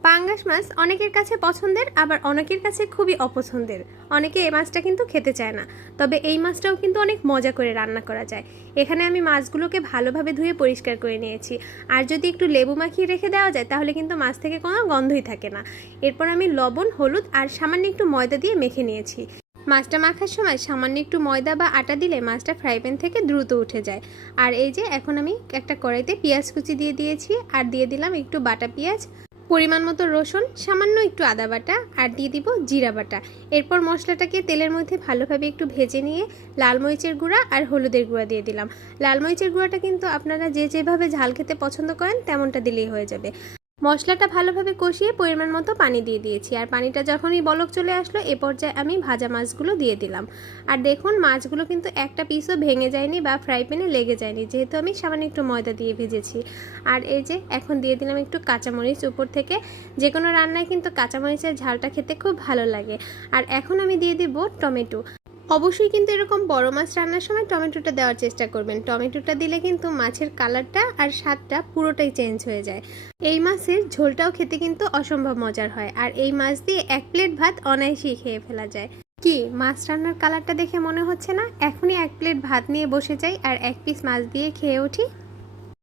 পাঙ্গাস মাছ অনেকের কাছে পছন্দের, আবার অনেকের কাছে খুবই অপছন্দের। অনেকে এই মাছটা কিন্তু খেতে চায় না, তবে এই মাছটাও কিন্তু অনেক মজা করে রান্না করা যায়। এখানে আমি মাছগুলোকে ভালোভাবে ধুয়ে পরিষ্কার করে নিয়েছি। আর যদি একটু লেবু মাখিয়ে রেখে দেওয়া যায় তাহলে কিন্তু মাছ থেকে কোনো গন্ধই থাকে না। এরপর আমি লবণ, হলুদ আর সামান্য একটু ময়দা দিয়ে মেখে নিয়েছি। মাছটা মাখার সময় সামান্য একটু ময়দা বা আটা দিলে মাছটা ফ্রাই প্যান থেকে দ্রুত উঠে যায়। আর এই যে এখন আমি একটা কড়াইতে পেঁয়াজ কুচি দিয়ে দিয়েছি, আর দিয়ে দিলাম একটু বাটা পেঁয়াজ, পরিমাণ মতো রসুন, সামান্য একটু আদা বাটা, আর দিয়ে দিব জিরা বাটা। এরপর মশলাটাকে তেলের মধ্যে ভালোভাবে একটু ভেজে নিয়ে লাল মরিচের গুঁড়া আর হলুদের গুঁড়া দিয়ে দিলাম। লাল মরিচের গুঁড়াটা কিন্তু আপনারা যে যেভাবে ঝাল খেতে পছন্দ করেন তেমনটা দিলেই হয়ে যাবে। মশলাটা ভালোভাবে কষিয়ে পরিমাণ মতো পানি দিয়ে দিয়েছি, আর পানিটা যখনই বলক চলে আসলো এ পর্যায়ে আমি ভাজা মাছগুলো দিয়ে দিলাম। আর দেখুন মাছগুলো কিন্তু একটা পিসও ভেঙে যায়নি বা ফ্রাই প্যানে লেগে যায়নি, যেহেতু আমি সামান্য একটু ময়দা দিয়ে ভেজেছি। আর এই যে এখন দিয়ে দিলাম একটু কাঁচামরিচ উপর থেকে। যে কোনো রান্নায় কিন্তু কাঁচামরিচের ঝালটা খেতে খুব ভালো লাগে। আর এখন আমি দিয়ে দিব টমেটো। অবশ্যই কিন্তু এরকম বড় মাছ রান্নার সময় টমেটোটা দেওয়ার চেষ্টা করবেন। টমেটোটা দিলে কিন্তু মাছের কালারটা আর স্বাদটা পুরোটাই চেঞ্জ হয়ে যায়। এই মাছের ঝোলটাও খেতে কিন্তু অসম্ভব মজার হয়, আর এই মাছ দিয়ে 1 প্লেট ভাত অনায়াসেই খেয়ে ফেলা যায়। কি মাছ রান্নার কালারটা দেখে মনে হচ্ছে না এখনই 1 প্লেট ভাত নিয়ে বসে যাই আর 1 পিস মাছ দিয়ে খেয়ে উঠি?